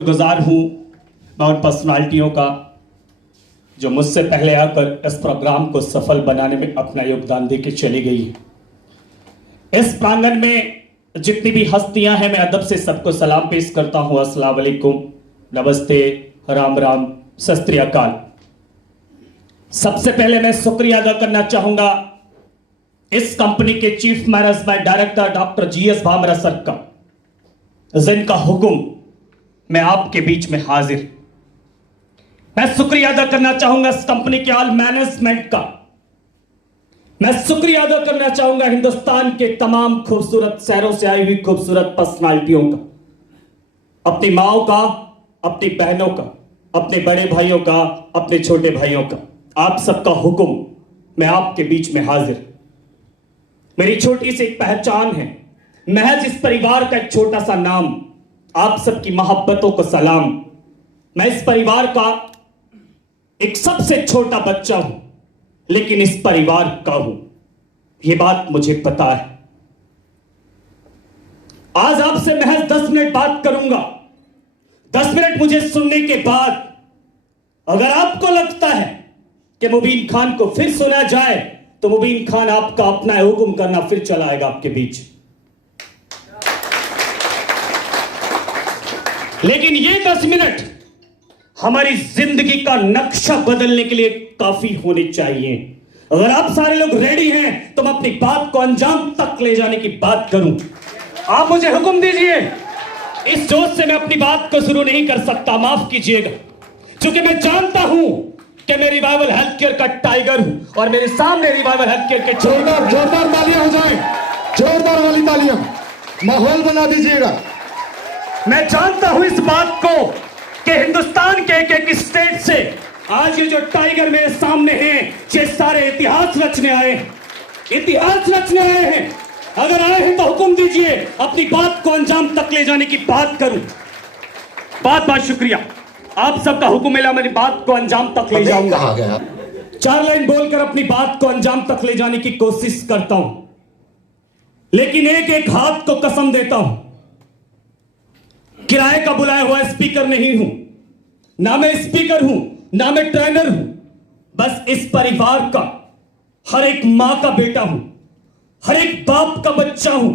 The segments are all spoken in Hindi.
गुजार हूँ मैं उन पर्सनालिटियों का जो मुझसे पहले आकर इस प्रोग्राम को सफल बनाने में अपना योगदान देके चली गई है। इस प्रांगण में जितनी भी हस्तियां हैं मैं अदब से सबको सलाम पेश करता हूँ। अस्सलाम वालेकुम, नमस्ते, राम राम, सत श्री अकाल। सबसे पहले मैं शुक्रिया अदा करना चाहूंगा इस कंपनी के chief management director doctor GS Bhamra sir का, जिनका हुक्म मैं आपके बीच में हाजिर। मैं शुक्रिया अदा करना चाहूंगा इस कंपनी के ऑल मैनेजमेंट का। मैं शुक्रिया अदा करना चाहूंगा हिंदुस्तान के तमाम खूबसूरत शहरों से आई हुई खूबसूरत पर्सनालिटियों का, अपनी माओ का, अपनी बहनों का, अपने बड़े भाइयों का, अपने छोटे भाइयों का। आप सबका हुक्म मैं आपके बीच में हाजिर। मेरी छोटी सी एक पहचान है, महज इस परिवार का एक छोटा सा नाम। आप सबकी मोहब्बतों को सलाम। मैं इस परिवार का एक सबसे छोटा बच्चा हूं, लेकिन इस परिवार का हूं, यह बात मुझे पता है। आज आपसे महज 10 मिनट बात करूंगा। 10 मिनट मुझे सुनने के बाद अगर आपको लगता है कि मुबीन खान को फिर सुना जाए तो मुबीन खान आपका अपना हुक्म करना फिर चलाएगा आपके बीच। लेकिन ये 10 मिनट हमारी जिंदगी का नक्शा बदलने के लिए काफी होने चाहिए। अगर आप सारे लोग रेडी हैं तो मैं अपनी बात को अंजाम तक ले जाने की बात करूं। आप मुझे हुक्म दीजिए। इस जोश से मैं अपनी बात को शुरू नहीं कर सकता, माफ कीजिएगा, क्योंकि मैं जानता हूं कि मैं रिवाइवल हेल्थ केयर का टाइगर हूं और मेरे सामने रिवाइवल हेल्थ केयर के जोरदार तालियां हो जाएं, जोरदार वाली तालियां, माहौल बना दीजिएगा। मैं जानता हूं इस बात को कि हिंदुस्तान के एक एक स्टेट से आज ये जो टाइगर मेरे सामने हैं, ये सारे इतिहास रचने आए हैं, इतिहास रचने आए हैं। अगर आए हैं तो हुक्म दीजिए अपनी बात को अंजाम तक ले जाने की बात करूं। बहुत शुक्रिया, आप सबका हुक्म मिला, मेरी बात को अंजाम तक ले जाऊंगा। 4 लाइन बोलकर अपनी बात को अंजाम तक ले जाने की कोशिश करता हूं, लेकिन एक एक हाथ को कसम देता हूं, किराए का बुलाया हुआ स्पीकर नहीं हूं, ना मैं स्पीकर हूं, ना मैं ट्रेनर हूं। बस इस परिवार का हर एक मां का बेटा हूं, हर एक बाप का बच्चा हूं,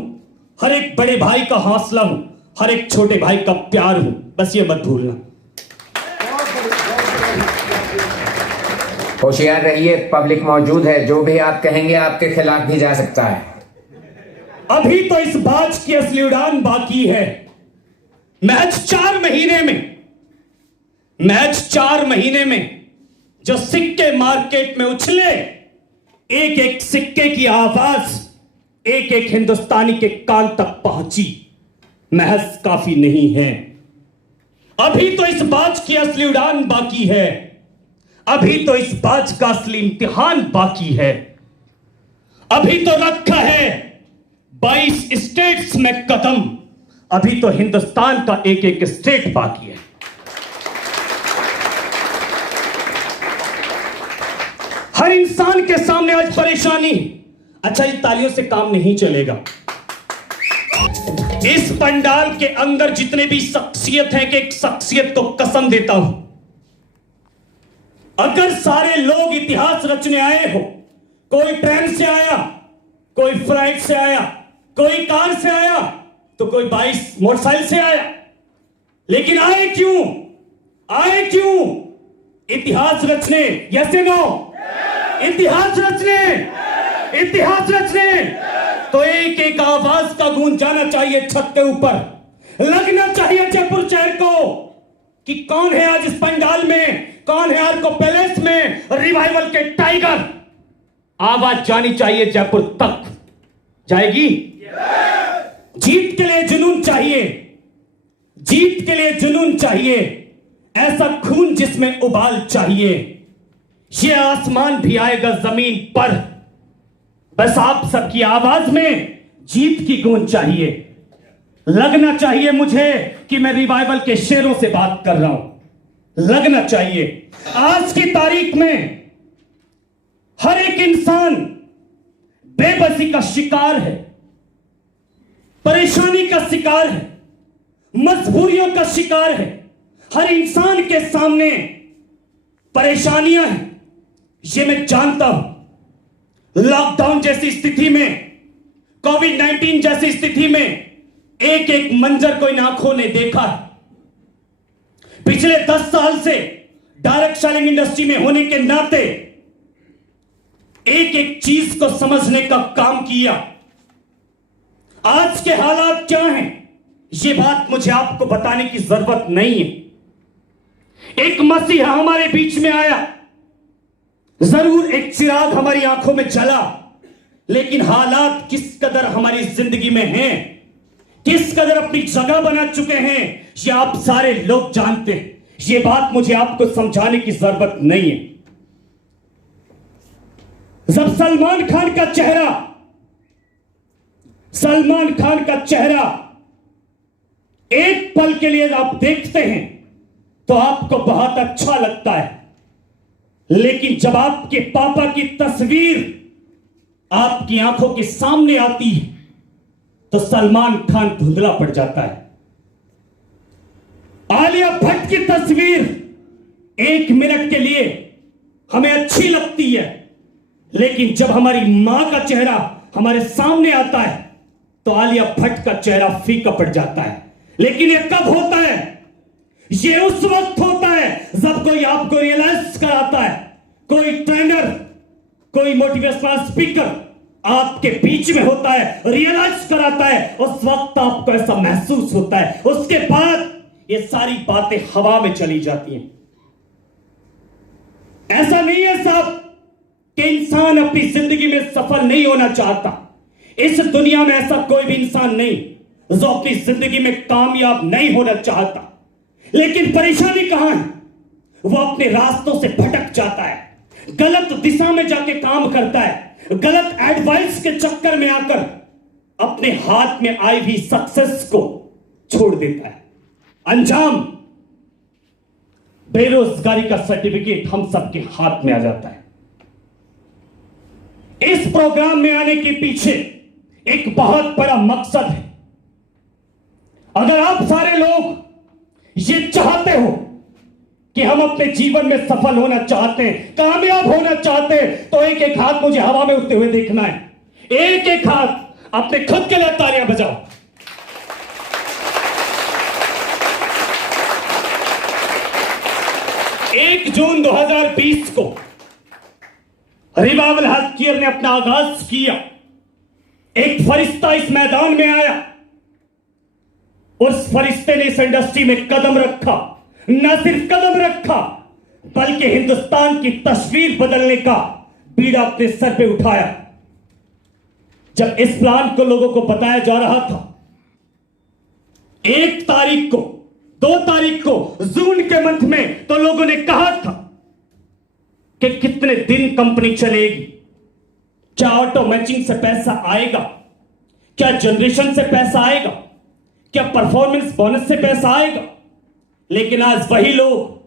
हर एक बड़े भाई का हौसला हूं, हर एक छोटे भाई का प्यार हूं। बस ये मत भूलना। होशियार रहिए, पब्लिक मौजूद है, जो भी आप कहेंगे आपके खिलाफ भी जा सकता है। अभी तो इस बाज की असली उड़ान बाकी है। मैच 4 महीने में जो सिक्के मार्केट में उछले, एक एक सिक्के की आवाज एक एक हिंदुस्तानी के कान तक पहुंची, महज काफी नहीं है। अभी तो इस बाज की असली उड़ान बाकी है, अभी तो इस बाज का असली इम्तिहान बाकी है। अभी तो रखा है 22 स्टेट्स में कदम, अभी तो हिंदुस्तान का एक एक स्टेट बाकी है। हर इंसान के सामने आज परेशानी। अच्छा, ये तालियों से काम नहीं चलेगा। इस पंडाल के अंदर जितने भी शख्सियत है कि एक शख्सियत को कसम देता हूं, अगर सारे लोग इतिहास रचने आए हो, कोई ट्रेन से आया, कोई फ्लाइट से आया, कोई कार से आया, तो कोई 22 मोटरसाइकिल से आया, लेकिन आए क्यों? आए क्यों? इतिहास रचने। Yes no? इतिहास रचने, इतिहास रचने। तो एक एक आवाज का गूंज जाना चाहिए छत के ऊपर, लगना चाहिए जयपुर शहर को कि कौन है आज इस पंडाल में, कौन है आर्को पैलेस में रिवाइवल के टाइगर। आवाज जानी चाहिए जयपुर तक। जाएगी? जीत के लिए जुनून चाहिए, जीत के लिए जुनून चाहिए, ऐसा खून जिसमें उबाल चाहिए। ये आसमान भी आएगा जमीन पर, बस आप सबकी आवाज में जीत की गूंज चाहिए। लगना चाहिए मुझे कि मैं रिवाइवल के शेरों से बात कर रहा हूं, लगना चाहिए। आज की तारीख में हर एक इंसान बेबसी का शिकार है, परेशानी का शिकार है, मजबूरियों का शिकार है, हर इंसान के सामने परेशानियां हैं, ये मैं जानता हूं। लॉकडाउन जैसी स्थिति में, कोविड-19 जैसी स्थिति में एक एक मंजर को इन आंखों ने देखा है। पिछले 10 साल से डायरेक्ट सेलिंग इंडस्ट्री में होने के नाते एक एक चीज को समझने का काम किया। आज के हालात क्या हैं, ये बात मुझे आपको बताने की जरूरत नहीं है। एक मसीहा हमारे बीच में आया, जरूर एक चिराग हमारी आंखों में जला, लेकिन हालात किस कदर हमारी जिंदगी में हैं, किस कदर अपनी जगह बना चुके हैं, ये आप सारे लोग जानते हैं। ये बात मुझे आपको समझाने की जरूरत नहीं है। जब सलमान खान का चेहरा एक पल के लिए आप देखते हैं तो आपको बहुत अच्छा लगता है, लेकिन जब आपके पापा की तस्वीर आपकी आंखों के सामने आती है तो सलमान खान धुंधला पड़ जाता है। आलिया भट्ट की तस्वीर एक मिनट के लिए हमें अच्छी लगती है, लेकिन जब हमारी मां का चेहरा हमारे सामने आता है तो आलिया भट्ट का चेहरा फीका पड़ जाता है। लेकिन ये कब होता है? ये उस वक्त होता है जब कोई आपको रियलाइज कराता है, कोई ट्रेनर, कोई मोटिवेशनल स्पीकर आपके बीच में होता है, रियलाइज कराता है, उस वक्त आपको ऐसा महसूस होता है। उसके बाद ये सारी बातें हवा में चली जाती हैं। ऐसा नहीं है साहब कि इंसान अपनी जिंदगी में सफल नहीं होना चाहता। इस दुनिया में ऐसा कोई भी इंसान नहीं जो अपनी जिंदगी में कामयाब नहीं होना चाहता, लेकिन परेशानी कहां है? वो अपने रास्तों से भटक जाता है, गलत दिशा में जाके काम करता है, गलत एडवाइस के चक्कर में आकर अपने हाथ में आई हुई सक्सेस को छोड़ देता है। अंजाम बेरोजगारी का सर्टिफिकेट हम सबके हाथ में आ जाता है। इस प्रोग्राम में आने के पीछे एक बहुत बड़ा मकसद है। अगर आप सारे लोग ये चाहते हो कि हम अपने जीवन में सफल होना चाहते हैं, कामयाब होना चाहते हैं, तो एक एक हाथ मुझे हवा में उठते हुए देखना है। एक एक हाथ अपने खुद के लिए तालियां बजाओ। एक जून 2020 को रिवाइवल हेल्थ केयर ने अपना आगाज किया। एक फरिश्ता इस मैदान में आया, उस फरिश्ते ने इस इंडस्ट्री में कदम रखा। न सिर्फ कदम रखा, बल्कि हिंदुस्तान की तस्वीर बदलने का बीड़ा अपने सर पे उठाया। जब इस प्लान को लोगों को बताया जा रहा था, 1 तारीख को, 2 तारीख को, जून के मंथ में, तो लोगों ने कहा था कि कितने दिन कंपनी चलेगी, क्या ऑटो मैचिंग से पैसा आएगा, क्या जनरेशन से पैसा आएगा, क्या परफॉर्मेंस बोनस से पैसा आएगा। लेकिन आज वही लोग,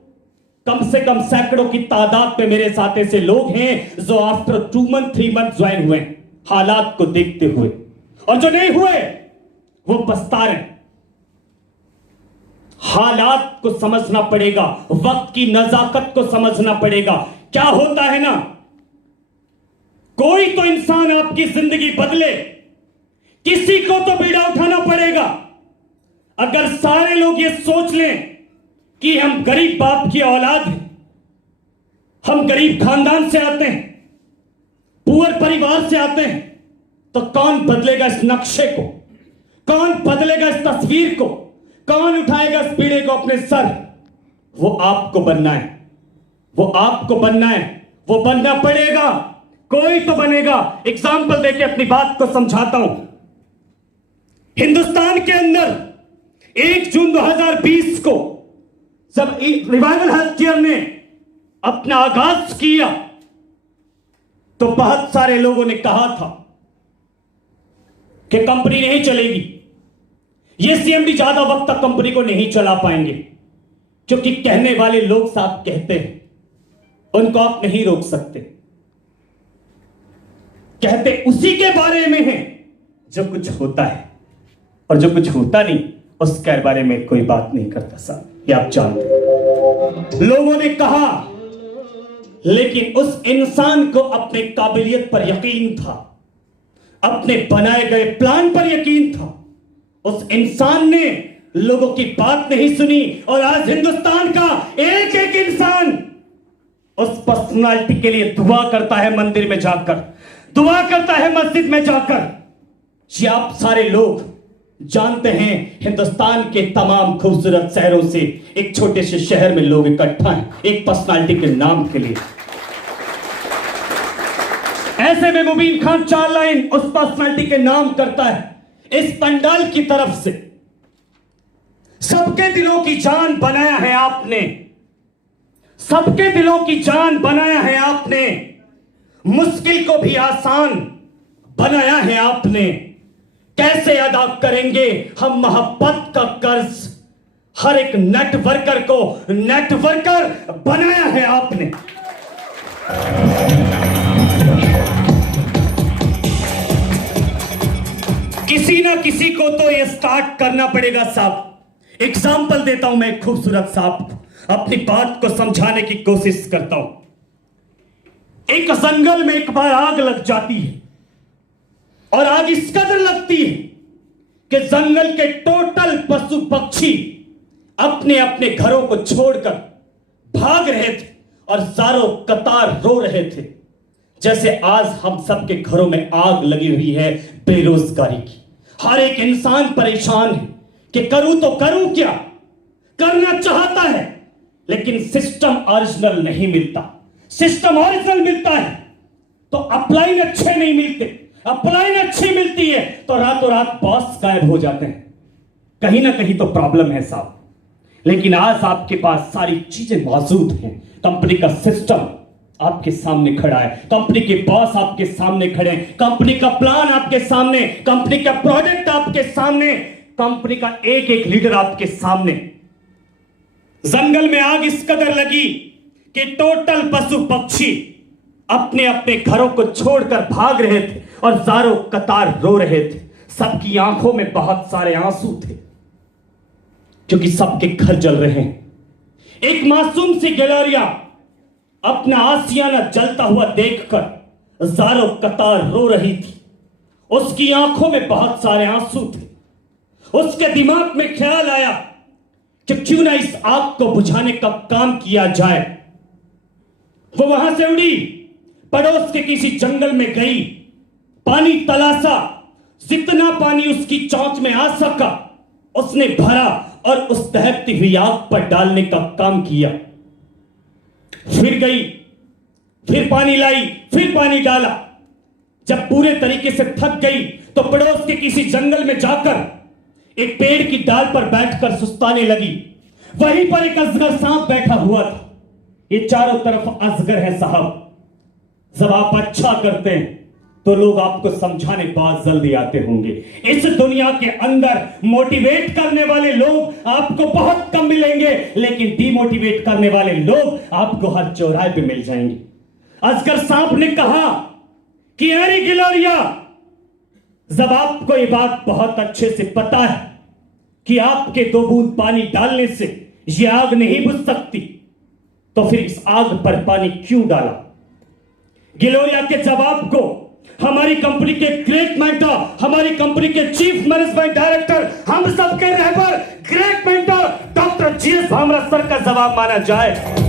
कम से कम सैकड़ों की तादाद में मेरे साथ ऐसे लोग हैं जो आफ्टर 2 मंथ 3 मंथ ज्वाइन हुए हालात को देखते हुए, और जो नहीं हुए वो पछता रहे। हालात को समझना पड़ेगा, वक्त की नजाकत को समझना पड़ेगा। क्या होता है ना, कोई तो इंसान आपकी जिंदगी बदले, किसी को तो बीड़ा उठाना पड़ेगा। अगर सारे लोग ये सोच लें कि हम गरीब बाप की औलाद हैं, हम गरीब खानदान से आते हैं, पुअर परिवार से आते हैं, तो कौन बदलेगा इस नक्शे को? कौन बदलेगा इस तस्वीर को? कौन उठाएगा इस पीड़े को अपने सर? वो आपको बनना है, वो आपको बनना है, वो बनना पड़ेगा। कोई तो बनेगा। एग्जाम्पल देके अपनी बात को समझाता हूं। हिंदुस्तान के अंदर 1 जून 2020 को जब रिवाइवल हेल्थ केयर ने अपना आगाज किया, तो बहुत सारे लोगों ने कहा था कि कंपनी नहीं चलेगी, ये सीएमडी ज्यादा वक्त तक कंपनी को नहीं चला पाएंगे, क्योंकि कहने वाले लोग साफ कहते हैं, उनको आप नहीं रोक सकते। कहते उसी के बारे में है जो कुछ होता है, और जो कुछ होता नहीं उसके बारे में कोई बात नहीं करता साहब। ये आप जानते हैं। लोगों ने कहा, लेकिन उस इंसान को अपने काबिलियत पर यकीन था, अपने बनाए गए प्लान पर यकीन था। उस इंसान ने लोगों की बात नहीं सुनी और आज हिंदुस्तान का एक एक इंसान उस पर्सनालिटी के लिए दुआ करता है, मंदिर में जाकर दुआ करता है, मस्जिद में जाकर। ये आप सारे लोग जानते हैं, हिंदुस्तान के तमाम खूबसूरत शहरों से एक छोटे से शहर में लोग इकट्ठा हैं एक पर्सनालिटी के नाम के लिए। ऐसे में मुबीन खान 4 लाइन उस पर्सनालिटी के नाम करता है इस पंडाल की तरफ से। सबके दिलों की जान बनाया है आपने, सबके दिलों की जान बनाया है आपने, मुश्किल को भी आसान बनाया है आपने। कैसे अदा करेंगे हम मोहब्बत का कर्ज, हर एक नेटवर्कर को नेटवर्कर बनाया है आपने। किसी ना किसी को तो ये स्टार्ट करना पड़ेगा साहब। एग्जाम्पल देता हूं मैं एक खूबसूरत साहब, अपनी बात को समझाने की कोशिश करता हूं। एक जंगल में एक बार आग लग जाती है और आग इस कदर लगती है कि जंगल के टोटल पशु पक्षी अपने अपने घरों को छोड़कर भाग रहे थे और ज़ारों कतार रो रहे थे। जैसे आज हम सबके घरों में आग लगी हुई है बेरोजगारी की। हर एक इंसान परेशान है कि करूं तो करूं क्या, करना चाहता है लेकिन सिस्टम ओरिजिनल नहीं मिलता। सिस्टम ओरिजिनल मिलता है तो अपलाइन अच्छे नहीं मिलते, अपलाइन अच्छी मिलती है तो रातों रात बॉस गायब हो जाते हैं। कहीं ना कहीं तो प्रॉब्लम है साहब। लेकिन आज आपके पास सारी चीजें मौजूद हैं। कंपनी का सिस्टम आपके सामने खड़ा है, कंपनी के बॉस आपके सामने खड़े हैं, कंपनी का प्लान आपके सामने, कंपनी का प्रोडक्ट आपके सामने, कंपनी का एक एक लीडर आपके सामने। जंगल में आग इस कदर लगी कि टोटल पशु पक्षी अपने अपने घरों को छोड़कर भाग रहे थे और ज़ारों कतार रो रहे थे। सबकी आंखों में बहुत सारे आंसू थे क्योंकि सबके घर जल रहे हैं। एक मासूम सी गिलोरिया अपना आसियाना जलता हुआ देखकर ज़ारों कतार रो रही थी। उसकी आंखों में बहुत सारे आंसू थे। उसके दिमाग में ख्याल आया कि क्यों ना इस आग को बुझाने का काम किया जाए। वो वहां से उड़ी, पड़ोस के किसी जंगल में गई, पानी तलाशा, जितना पानी उसकी चौंच में आ सका उसने भरा और उस दहकती हुई आग पर डालने का काम किया। फिर गई, फिर पानी लाई, फिर पानी डाला। जब पूरे तरीके से थक गई तो पड़ोस के किसी जंगल में जाकर एक पेड़ की डाल पर बैठकर सुस्ताने लगी। वहीं पर एक अजगर सांप बैठा हुआ था। ये चारों तरफ अजगर है साहब। जब आप अच्छा करते हैं तो लोग आपको समझाने बहुत जल्दी आते होंगे। इस दुनिया के अंदर मोटिवेट करने वाले लोग आपको बहुत कम मिलेंगे, लेकिन डीमोटिवेट करने वाले लोग आपको हर चौराहे पे मिल जाएंगे। अजगर सांप ने कहा कि अरे गिलोरिया, जब आपको ये बात बहुत अच्छे से पता है कि आपके 2 बूंद पानी डालने से ये आग नहीं बुझ सकती, तो फिर इस आग पर पानी क्यों डाला? गिलोरिया के जवाब को हमारी कंपनी के ग्रेट मेंटर, हमारी कंपनी के चीफ मैनेजमेंट डायरेक्टर, हम सबके रहबर great mentor doctor GS Bhamra sir का जवाब माना जाए।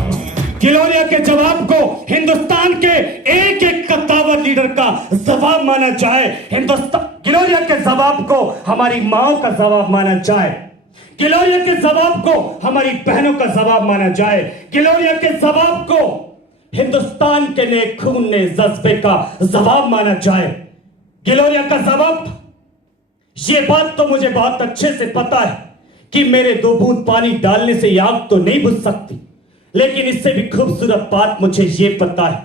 गिलोरिया के जवाब को हिंदुस्तान के एक एक कद्दावर लीडर का जवाब माना जाए। गिलोरिया के जवाब को हमारी माओ का जवाब माना जाए। गिलोरिया के जवाब को हमारी बहनों का जवाब माना जाए। गिलोरिया के जवाब को हिंदुस्तान के नए खून ने जज्बे का जवाब माना जाए। गिलोरिया का जवाब, ये बात तो मुझे बहुत अच्छे से पता है कि मेरे 2 बूंद पानी डालने से आग तो नहीं बुझ सकती, लेकिन इससे भी खूबसूरत बात मुझे ये पता है,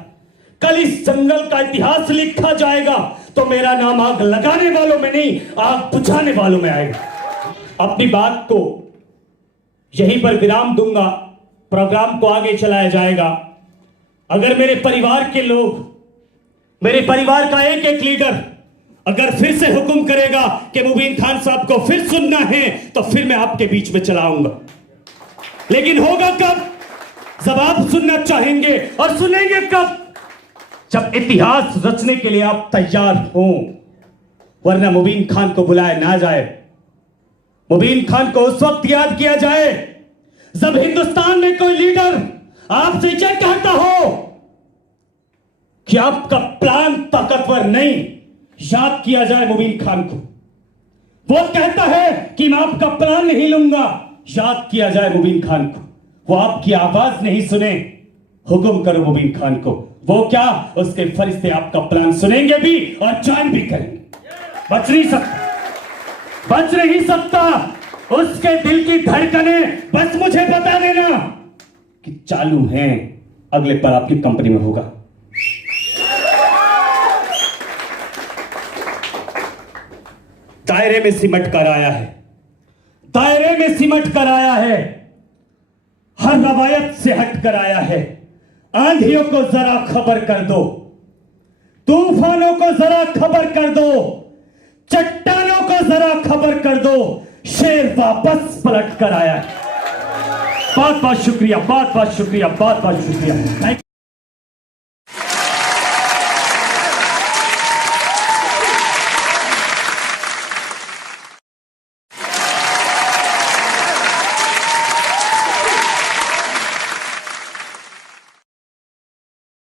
कल इस जंगल का इतिहास लिखा जाएगा तो मेरा नाम आग लगाने वालों में नहीं, आग बुझाने वालों में आएगा। अपनी बात को यहीं पर विराम दूंगा, प्रोग्राम को आगे चलाया जाएगा। अगर मेरे परिवार के लोग, मेरे परिवार का एक एक लीडर अगर फिर से हुक्म करेगा कि मुबीन खान साहब को फिर सुनना है तो फिर मैं आपके बीच में चलाऊंगा। लेकिन होगा कब? जब आप सुनना चाहेंगे। और सुनेंगे कब? जब इतिहास रचने के लिए आप तैयार हो। वरना मुबीन खान को बुलाया ना जाए। मुबीन खान को उस वक्त याद किया जाए जब हिंदुस्तान में कोई लीडर आपसे यह कहता हो कि आपका प्लान ताकतवर नहीं। याद किया जाए मुबीन खान को। वो कहता है कि मैं आपका प्लान नहीं लूंगा। याद किया जाए मुबीन खान को। वो आपकी आवाज नहीं सुने, हुक्म करो मुबीन खान को। वो क्या, उसके फरिश्ते आपका प्लान सुनेंगे भी और ज्वाइन भी करेंगे। बच नहीं सकता, बच नहीं सकता। उसके दिल की धड़कनें बस मुझे बता देना कि चालू हैं। अगले पर आपकी कंपनी में होगा। दायरे में सिमट कर आया है, दायरे में सिमट कर आया है। हर रवायत से हट कर आया है। आंधियों को जरा खबर कर दो, तूफानों को जरा खबर कर दो, चट्टानों को जरा खबर कर दो। शेर वापस पलट कर आया है। बहुत बहुत शुक्रिया, बहुत बहुत शुक्रिया, बहुत बहुत शुक्रिया।